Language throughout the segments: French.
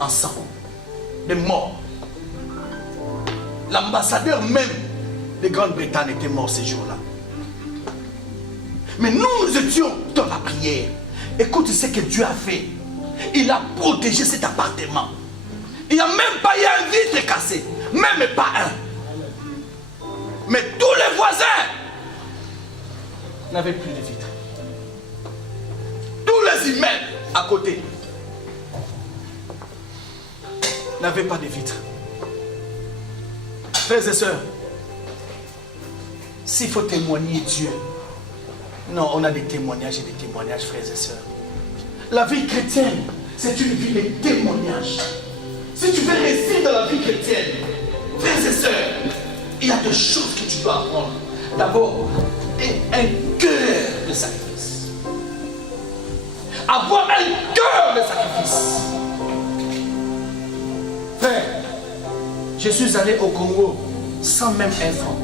en sang, de mort. L'ambassadeur même de Grande-Bretagne était mort ce jour-là. Mais nous étions dans la prière. Écoute ce que Dieu a fait. Il a protégé cet appartement. Il n'y a même pas eu un vitre cassé. Même pas un. Mais tous les voisins n'avaient plus de vitres. Tous les immeubles à côté n'avaient pas de vitres. Frères et sœurs, s'il faut témoigner Dieu, non, on a des témoignages et des témoignages, frères et sœurs. La vie chrétienne, c'est une vie de témoignages. Si tu veux réussir dans la vie chrétienne, frères et sœurs, il y a deux choses que tu dois apprendre. D'abord, un cœur de sacrifice. Avoir un cœur de sacrifice. Frère, je suis allé au Congo sans même un franc.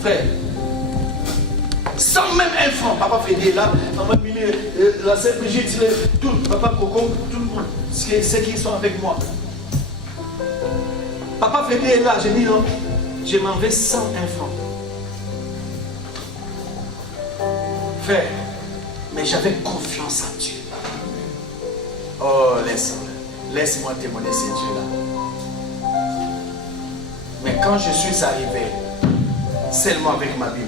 Frère, sans même un franc. Papa Fédé là, Maman Mille, la sœur Brigitte, tout, Papa Coco, tout le monde, ceux qui sont avec moi. Papa Fédé est là, j'ai dit non, je m'en vais sans un franc. Frère, mais j'avais confiance en Dieu. Oh, laisse-moi témoigner ces Dieu-là. Mais quand je suis arrivé, seulement avec ma Bible,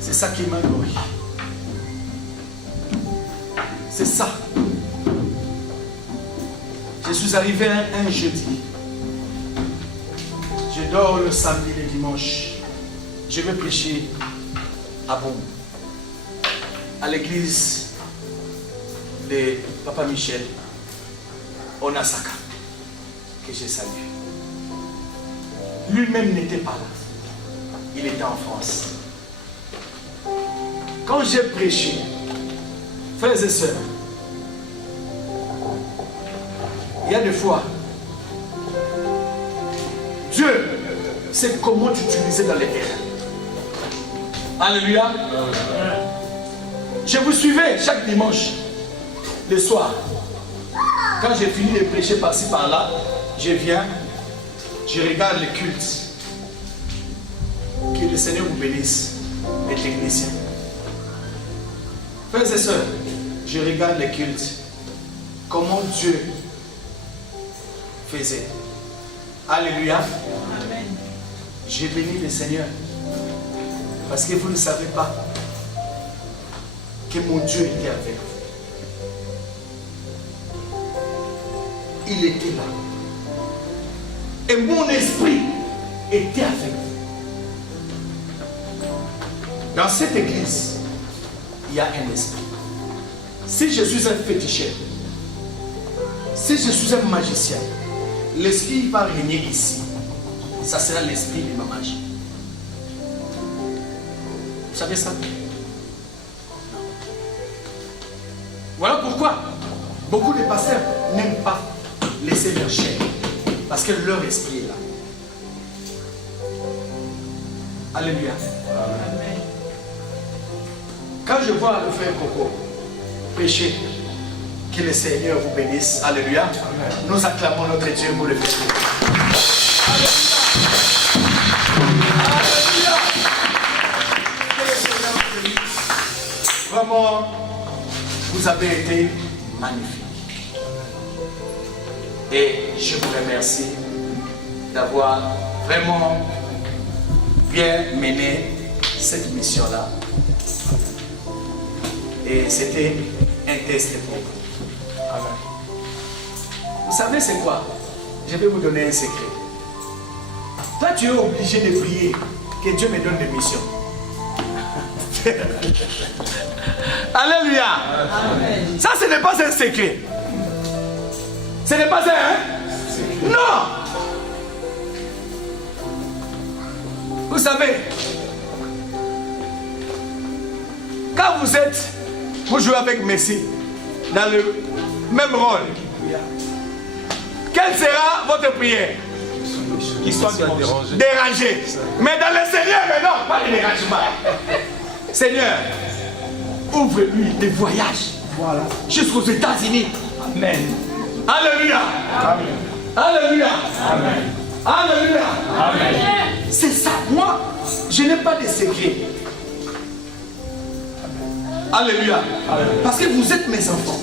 c'est ça qui m'a nourri. C'est ça. Je suis arrivé un jeudi. Je dors le samedi et le dimanche. Je vais prêcher à Bon, à l'église de Papa Michel, au Nasaka, que j'ai salué. Lui-même n'était pas là. Il était en France. Quand j'ai prêché, frères et sœurs, il y a des fois, Dieu sait comment t'utiliser dans les terrains. Alléluia. Je vous suivais chaque dimanche, le soir. Quand j'ai fini de prêcher par-ci par-là, je viens, je regarde le culte. Que le Seigneur vous bénisse, les techniciens. Frères et sœurs, je regarde le culte. Comment Dieu faisait. Alléluia. Amen. J'ai béni le Seigneur. Parce que vous ne savez pas que mon Dieu était avec vous. Il était là. Et mon esprit était avec vous. Dans cette église, il y a un esprit. Si je suis un féticheur, si je suis un magicien, l'esprit va régner ici. Ça sera l'esprit de ma magie. Vous savez ça? Non. Voilà pourquoi beaucoup de pasteurs n'aiment pas laisser leur chair. Parce que leur esprit est là. Alléluia. Amen. Quand je vois le frère Coco prêcher, que le Seigneur vous bénisse. Alléluia. Amen. Nous acclamons notre Dieu pour le faire. Alléluia. Que le Seigneur vous bénisse. Vraiment, vous avez été magnifiques. Et je vous remercie d'avoir vraiment bien mené cette mission-là. Et c'était un test pour vous. Amen. Vous savez c'est quoi? Je vais vous donner un secret. Toi tu es obligé de prier que Dieu me donne des missions. Alléluia. Amen. Ça ce n'est pas un secret. Ce n'est pas un hein? Non. Vous savez, quand vous jouez avec Messi dans le même rôle, quelle sera votre prière? Qu'il soit dérangé. Mais dans le Seigneur, mais non, pas de dérangement. Seigneur, ouvre ouvre-lui des voyages. Voilà. Jusqu'aux États-Unis. Amen. Alléluia. Amen. Alléluia. Amen. Alléluia. Amen. C'est ça. Moi, je n'ai pas de secret. Alléluia. Amen. Parce que vous êtes mes enfants.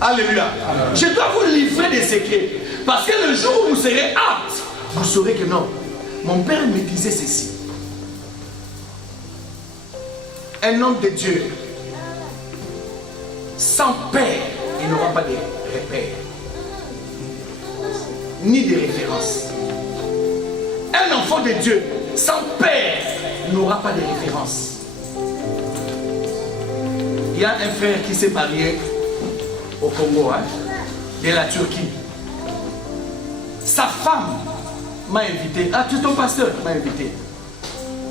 Alléluia. Amen. Je dois vous livrer des secrets. Parce que le jour où vous serez aptes, vous saurez que non. Mon père me disait ceci. Un homme de Dieu, sans père, il n'aura pas de repère, ni de référence. Un enfant de Dieu, sans père, n'aura pas de référence. Il y a un frère qui s'est marié au Congo, de la Turquie. Sa femme m'a invité. Ah, tu es ton pasteur, m'a invité.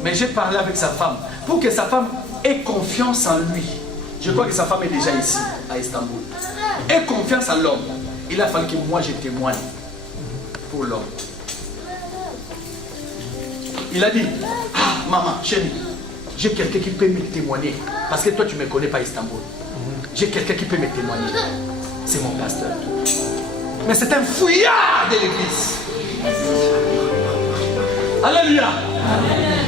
Mais j'ai parlé avec sa femme pour que sa femme ait confiance en lui. Je crois que sa femme est déjà ici, à Istanbul. Ait confiance en l'homme. Il a fallu que moi je témoigne pour l'homme. Il a dit, ah maman, chérie, j'ai quelqu'un qui peut me témoigner. Parce que toi tu ne me connais pas à Istanbul. J'ai quelqu'un qui peut me témoigner. C'est mon pasteur. Mais c'est un fouillard de l'église. Alléluia.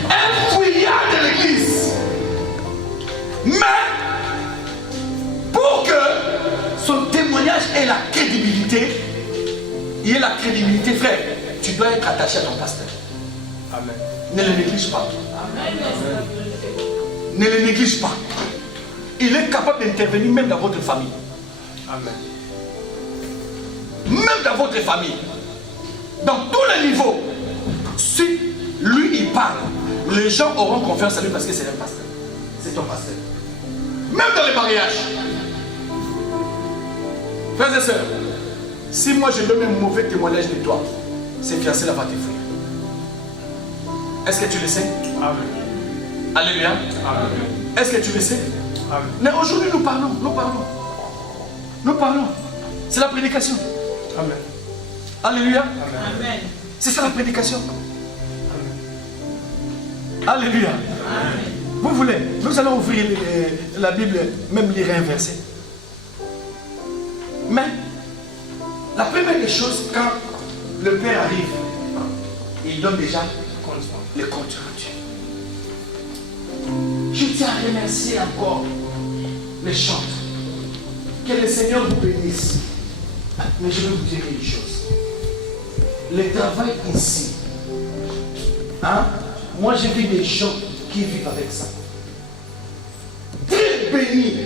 Un fouillard de l'église. Mais pour que son témoignage ait la crédibilité, il y ait la crédibilité, frère, tu dois être attaché à ton pasteur. Amen. Ne le néglige pas. Amen. Ne le néglige pas. Il est capable d'intervenir même dans votre famille. Amen. Même dans votre famille. Dans tous les niveaux. Si lui il parle, les gens auront confiance en lui parce que c'est un pasteur. C'est ton pasteur. Même dans les mariages. Frères et sœurs, si moi je donne un mauvais témoignage de toi, c'est fiancé là va te fuir. Est-ce que tu le sais? Amen. Alléluia. Amen. Est-ce que tu le sais? Amen. Mais aujourd'hui nous parlons. C'est la prédication. Amen. Alléluia. Amen. C'est ça la prédication. Amen. Alléluia. Amen. Vous voulez, nous allons ouvrir la Bible, même lire un verset. Mais la première des choses, quand le Père arrive, il donne déjà le compte rendu. Je tiens à remercier encore les chantres. Que le Seigneur vous bénisse. Mais je vais vous dire une chose. Le travail ici, moi j'ai vu des gens qui vivent avec ça. Très bénis.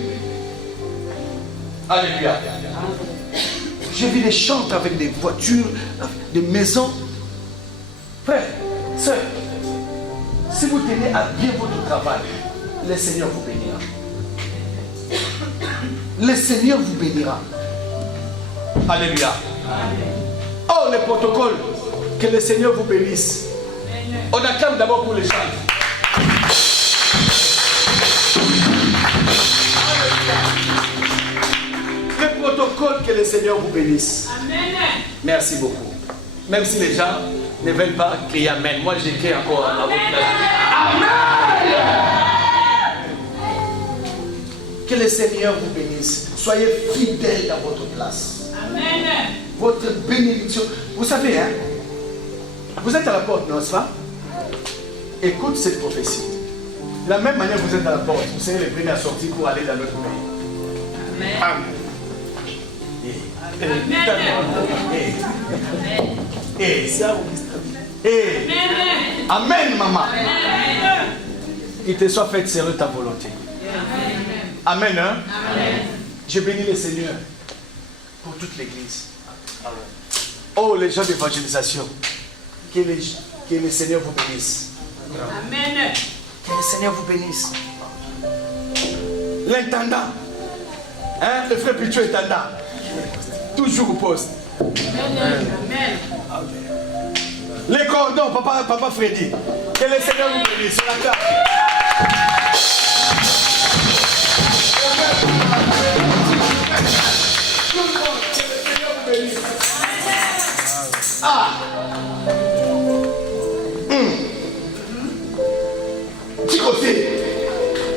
Alléluia. J'ai vu des chantres avec des voitures, des maisons. Frère, sœur, si vous tenez à bien votre travail, le Seigneur vous bénira. Le Seigneur vous bénira. Alléluia. Oh, le protocole, que le Seigneur vous bénisse. On acclame d'abord pour les gens. Le protocole, que le Seigneur vous bénisse. Amen. Merci beaucoup. Même si les gens ne veulent pas crier Amen. Moi, j'écris encore à votre place. Amen. Que le Seigneur vous bénisse. Soyez fidèles dans votre place. Amen. Votre bénédiction. Vous savez, vous êtes à la porte, n'est-ce pas? Écoute cette prophétie. De la même manière que vous êtes à la porte, vous serez les premiers à sortir pour aller dans notre pays. Amen. Amen. Amen, maman. Il te soit fait selon ta volonté. Amen. Amen. Je bénis le Seigneur pour toute l'église. Oh, les gens d'évangélisation, que le Seigneur vous bénisse. Amen. Que le Seigneur vous bénisse. L'intendant, le frère Pichou intendant, toujours au poste. Amen. Les cordons, papa Freddy, que le Seigneur vous bénisse. Sur la carte. Ah. Petit côté.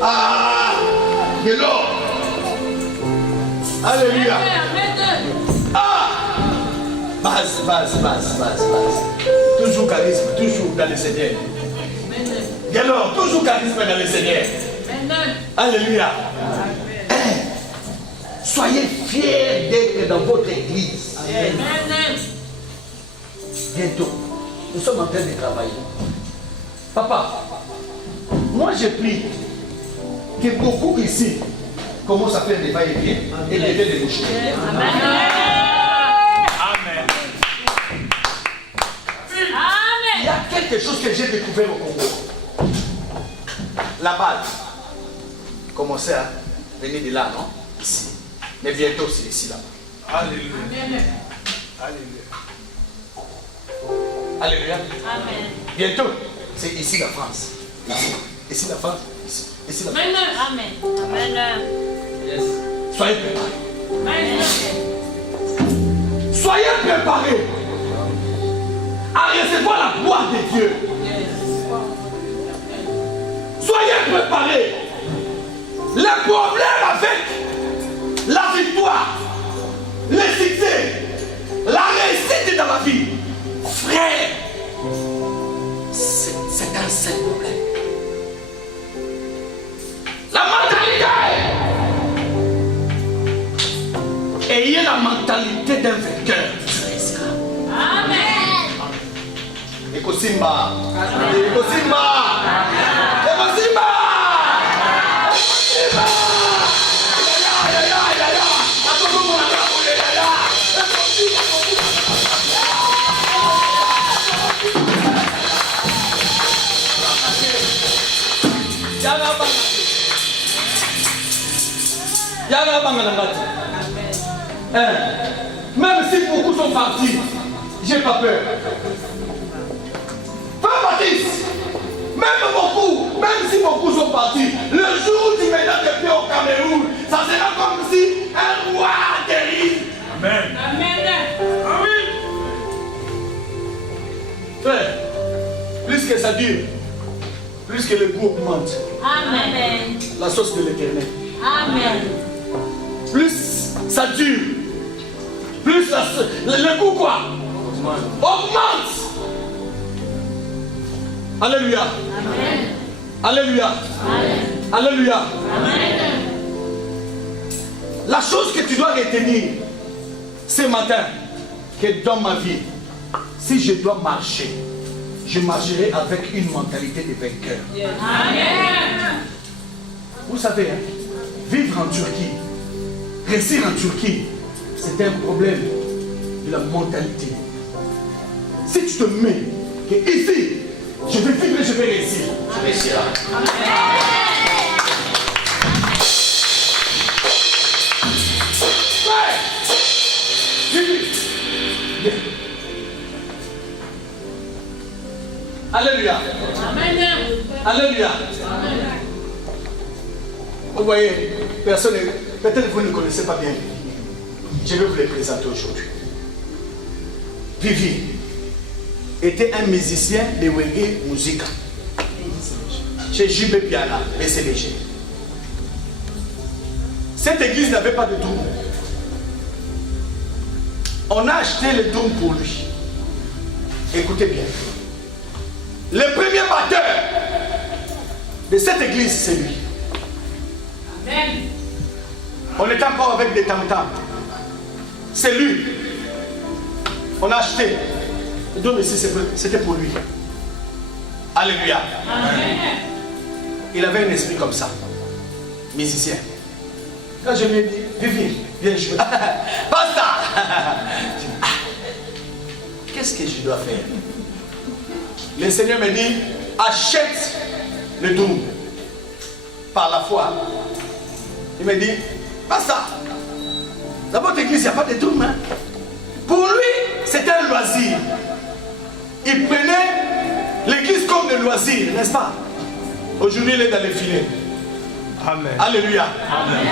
Ah, de l'or. Alléluia. Ah, base. Toujours charisme, toujours dans le Seigneur. De l'or, toujours charisme dans le Seigneur. Alléluia. Soyez fiers d'être dans votre église. Bientôt, nous sommes en train de travailler. Papa, moi j'ai pris que beaucoup ici commencent à faire des va-et-vient et lever des bouches. Amen. Il y a quelque chose que j'ai découvert au Congo. La base commençait à venir de là, non? Ici. Mais bientôt c'est ici là-bas. Alléluia. Alléluia. Amen. Bientôt, c'est ici la France. Ici la France. Ici la France. Amen. Amen. Yes. Soyez préparés. Amen. Soyez préparés à recevoir la gloire de Dieu. Soyez préparés. Les problèmes avec la victoire, le succès, la réussite dans la vie, frère, c'est un seul problème. La mentalité. Ayez la mentalité d'un vainqueur. Amen. Ekosimba. Ekosimba. Ekosimba. Même si beaucoup sont partis, j'ai pas peur. Frère Baptiste, même si beaucoup sont partis, le jour où tu mets tes pieds au Cameroun, ça sera comme si un roi atterrit. Amen. Amen. Frère, plus que ça dure, plus que le goût augmente. Amen. La sauce de l'éternel. Amen. Plus ça dure, plus le goût quoi augmente. Alléluia. Amen. Alléluia. Amen. Alléluia. Amen. La chose que tu dois retenir ce matin, que dans ma vie, si je dois marcher, je marcherai avec une mentalité de vainqueur. Amen. Vous savez, hein, vivre en Turquie, réussir en Turquie, c'est un problème de la mentalité. Si tu te mets que ici, je vais vivre et je vais réussir, tu réussiras. Alléluia. Amen. Alléluia. Amen. Vous voyez, personne, peut-être vous ne connaissez pas bien. Je vais vous les présenter aujourd'hui. Vivi était un musicien de reggae musique chez JB Piana, BCBG. Cette église n'avait pas de tour. On a acheté le tour pour lui. Écoutez bien. Le premier batteur de cette église, c'est lui. Amen. On est encore avec des tam-tams. C'est lui. On a acheté. Donc ici, c'était pour lui. Alléluia. Amen. Il avait un esprit comme ça. Musicien. Quand je lui ai dit, viens jouer. Basta. Qu'est-ce que je dois faire? Le Seigneur me dit, achète le doum par la foi. Il me dit, basta. Dans votre église, il n'y a pas de doum. Hein? Pour lui, c'était un loisir. Il prenait l'église comme de loisir, n'est-ce pas? Aujourd'hui, il est dans les filets. Amen. Alléluia. Amen.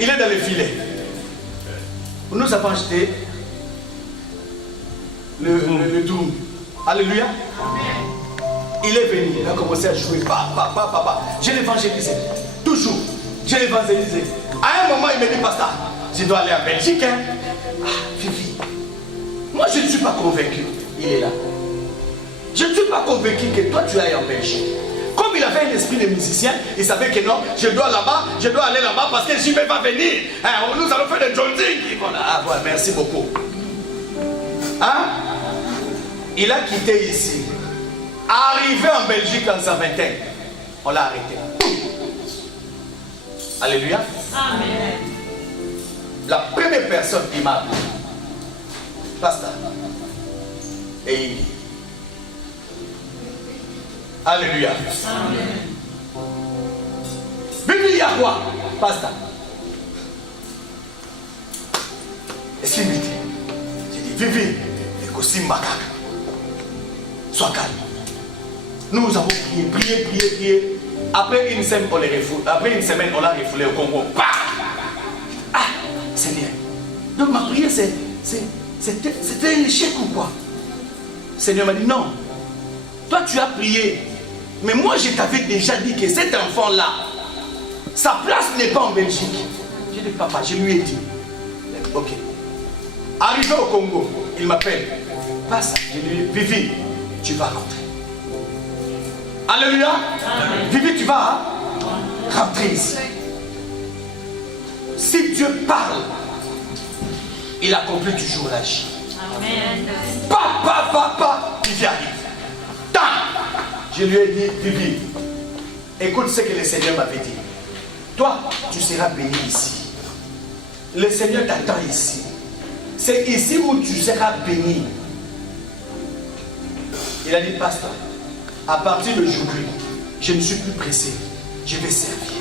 Il est dans les filets. Nous avons acheté le doum. Alléluia. Amen. Il est venu, il a commencé à jouer. Papa. Je l'évangélisais. Toujours. Je l'évangélisais. À un moment, il me dit, pasteur, je dois aller en Belgique. Hein? Ah, Vivi. Moi, je ne suis pas convaincu. Il est là. Je ne suis pas convaincu que toi, tu ailles en Belgique. Comme il avait un esprit de musicien, il savait que non, je dois aller là-bas parce que JB va venir. Hein, nous allons faire des jogging. Voilà. Ah, voilà, merci beaucoup. Hein? Il a quitté ici. Arrivé en Belgique en 121, on l'a arrêté. Alléluia. Amen. La première personne qui m'a appelé, pasteur, et il dit, alléluia. Amen. Bibi, il y a quoi, pasteur? Est-ce qu'il me dit? J'ai dit, Vivi, écoute, Makaka, sois calme. Nous avons prié. Après une semaine, on l'a refoulé au Congo. Bah! Ah, Seigneur. Donc ma prière, c'était un échec ou quoi? Seigneur m'a dit, non. Toi, tu as prié. Mais moi, je t'avais déjà dit que cet enfant-là, sa place n'est pas en Belgique. J'ai dit, papa, je lui ai dit. Ok. Arrivé au Congo, il m'appelle. Passe. Je lui ai dit, Vivi, tu vas rentrer. Alléluia. Amen. Vivi, tu vas rentrer ici. Si Dieu parle, il accomplit toujours l'agir. Amen. Papa, Vivi arrive. Tant. Je lui ai dit, Vivi, écoute ce que le Seigneur m'avait dit. Toi, tu seras béni ici. Le Seigneur t'attend ici. C'est ici où tu seras béni. Il a dit, pasteur, à partir d'aujourd'hui, je ne suis plus pressé. Je vais servir.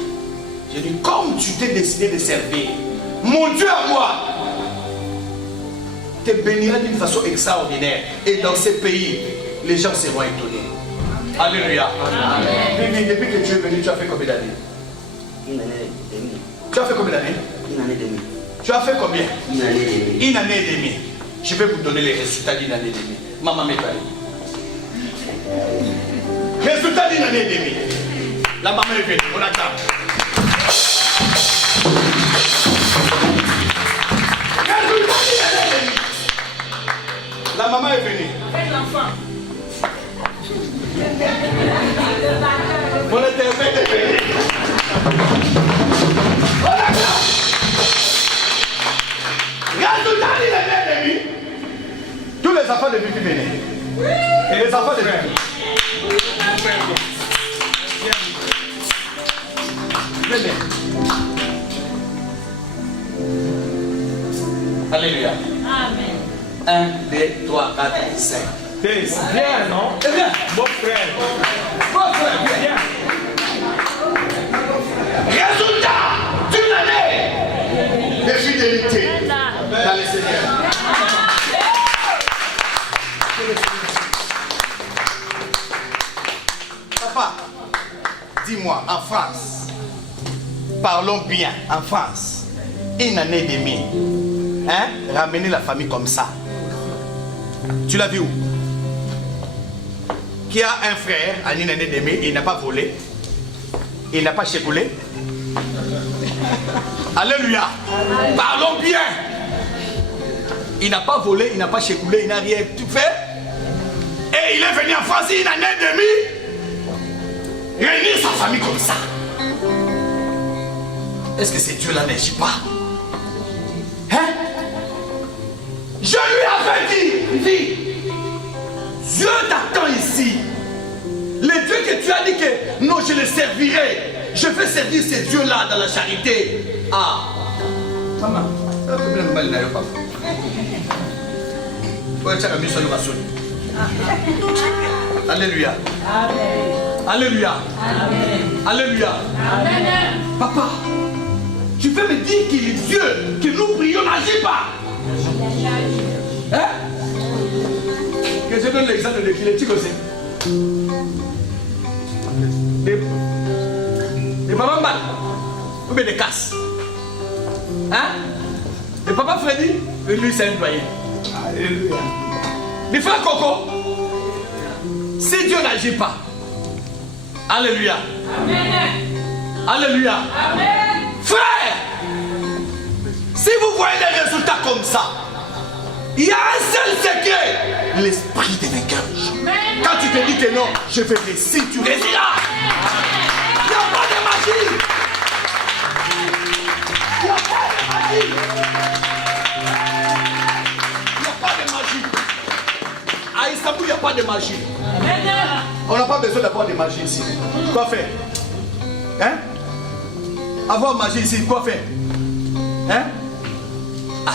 J'ai dit, comme tu t'es décidé de servir, mon Dieu à moi te bénira d'une façon extraordinaire. Et dans ces pays, les gens seront étonnés. Alléluia. Amen. Depuis que tu es venu, tu as fait combien d'années? Une année et demie. Tu as fait combien d'années? Une année et demie. Tu as fait combien? Une année et demie. Une année et demie. Je vais vous donner les résultats d'une année et demie. Maman m'est allée. Résultat d'une année et demie. La maman est venue. On attend. Résultat d'une année et demie. La maman est venue. Avec l'enfant. On était fait de venir. On attend. Résultat d'une année et demie. Tous les enfants de Vivi venaient. Et les enfants de Vivi. Venez. Alléluia. Amen. 1, 2, 3, 4, 5. C'est bien, non? C'est bien. Mon frère. Mon frère, bien. Résultat d'une année de fidélité dans le Seigneur. Papa, dis-moi, en France, parlons bien, en France, une année et demie, hein, ramener la famille comme ça. Tu l'as vu où? Qui a un frère en une année et demie, il n'a pas volé, il n'a pas chécoulé. Alléluia. Parlons bien. Il n'a pas volé, il n'a pas chécoulé, il n'a rien tout fait. Et il est venu en France une année et demie. Réunir sa famille comme ça. Est-ce que c'est Dieu là n'agit pas? Hein? Je lui avais dit, Dieu t'attend ici. Le Dieu que tu as dit que non, je le servirai. Je vais servir ces dieux-là dans la charité. Ah. Maman, ça fait bien mal d'ailleurs, papa. Alléluia. Alléluia. Alléluia. Papa, tu veux me dire que le Dieu que nous prions n'agit pas? Hein? Que je donne l'exemple de Kilétique aussi. Des mamans mal ou bien des casses. Hein? Le papa Freddy, lui c'est un doyen. Alléluia. Les frères Coco, si Dieu n'agit pas, Alléluia. Amen. Alléluia. Amen. Frère, si vous voyez des résultats comme ça, il y a un seul secret, l'esprit des vainqueurs. Quand tu te dis que non, je vais réussir, tu réussiras. Il n'y a pas de magie. Il n'y a pas de magie. Il n'y a pas de magie. À Istanbul, il n'y a pas de magie. On n'a pas besoin d'avoir de magie ici. Quoi faire? Hein? Avoir magie ici, quoi faire? Hein? Ah.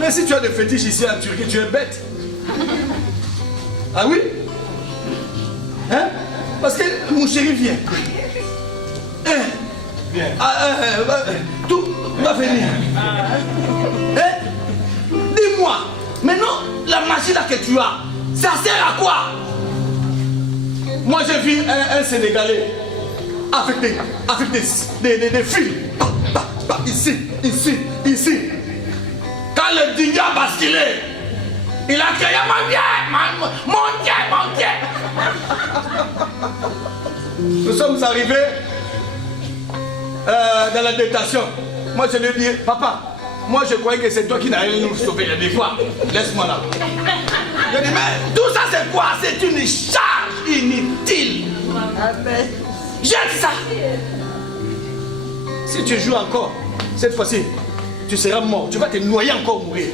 Mais si tu as des fétiches ici en Turquie, tu es bête. Ah oui? Hein? Parce que mon chéri vient. Hein? Viens. Tout va venir. Hein? Dis-moi, maintenant, la magie là que tu as, ça sert à quoi? Moi j'ai vu un Sénégalais avec des fils. Ici. Quand le dîner a basculé, il a crié mon Dieu. Nous sommes arrivés dans la détention. Moi je lui ai dit, papa, moi je croyais que c'est toi qui n'allais nous sauver. Il a dit quoi? Laisse-moi là. Je dis, mais tout ça c'est quoi? C'est une charge inutile. Amen. Jette ça. Si tu joues encore, cette fois-ci, tu seras mort. Tu vas te noyer encore mourir.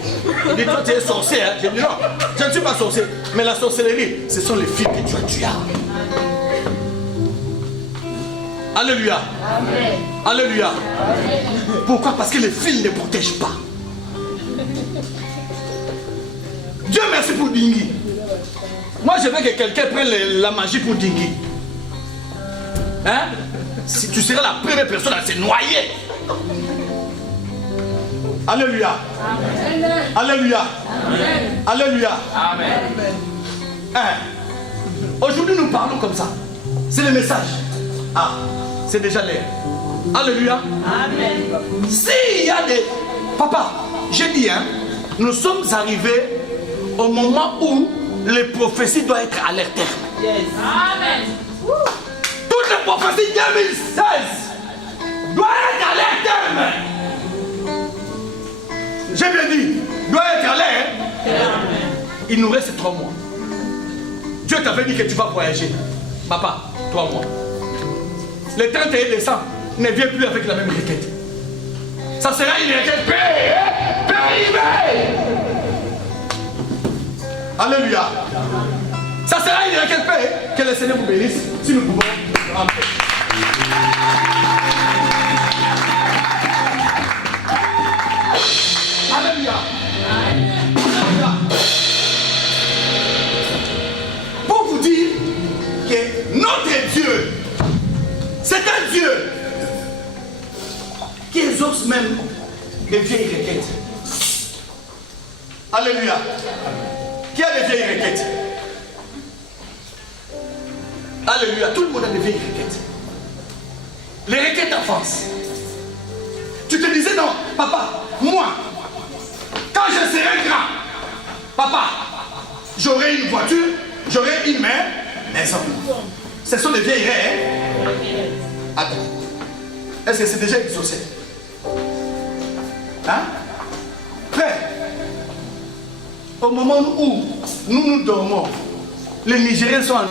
Il dit, toi tu es sorcier. Hein? J'ai dit, non, je ne suis pas sorcier. Mais la sorcellerie, ce sont les filles que tu as tuées. Alléluia. Amen. Alléluia. Amen. Pourquoi? Parce que les fils ne protègent pas. Dieu merci pour Dingui. Moi je veux que quelqu'un prenne la magie pour Dingui. Hein? Si tu seras la première personne à se noyer. Alléluia. Amen. Alléluia. Amen. Alléluia. Amen. Hein? Aujourd'hui nous parlons comme ça. C'est le message. Ah, c'est déjà l'air. Alléluia. Amen. S'il y a des... Papa, j'ai dit, hein, nous sommes arrivés au moment où les prophéties doivent être à leur terme. Yes. Amen. Toutes les prophéties 2016 doivent être à leur terme. J'ai bien dit, doivent être à leur terme. Il nous reste 3 mois. Dieu t'avait dit que tu vas voyager. Papa, 3 mois. Le 31 décembre, ne viens plus avec la même requête. Ça sera une requête périmée. Alléluia. Ça sera une requête périmée. Que le Seigneur vous bénisse si nous pouvons rentrer. Alléluia. Alléluia. Pour vous dire que notre Dieu, c'est un Dieu qui exauce même des vieilles requêtes. Alléluia. Qui a des vieilles requêtes? Alléluia. Tout le monde a des vieilles requêtes. Les requêtes avancent. Tu te disais non, papa, moi, quand je serai grand, papa, j'aurai une voiture, j'aurai une maison. Ce sont des vieilles rêves. Attends. Est-ce que c'est déjà exaucé? Hein? Frère, au moment où nous dormons, les Nigériens sont en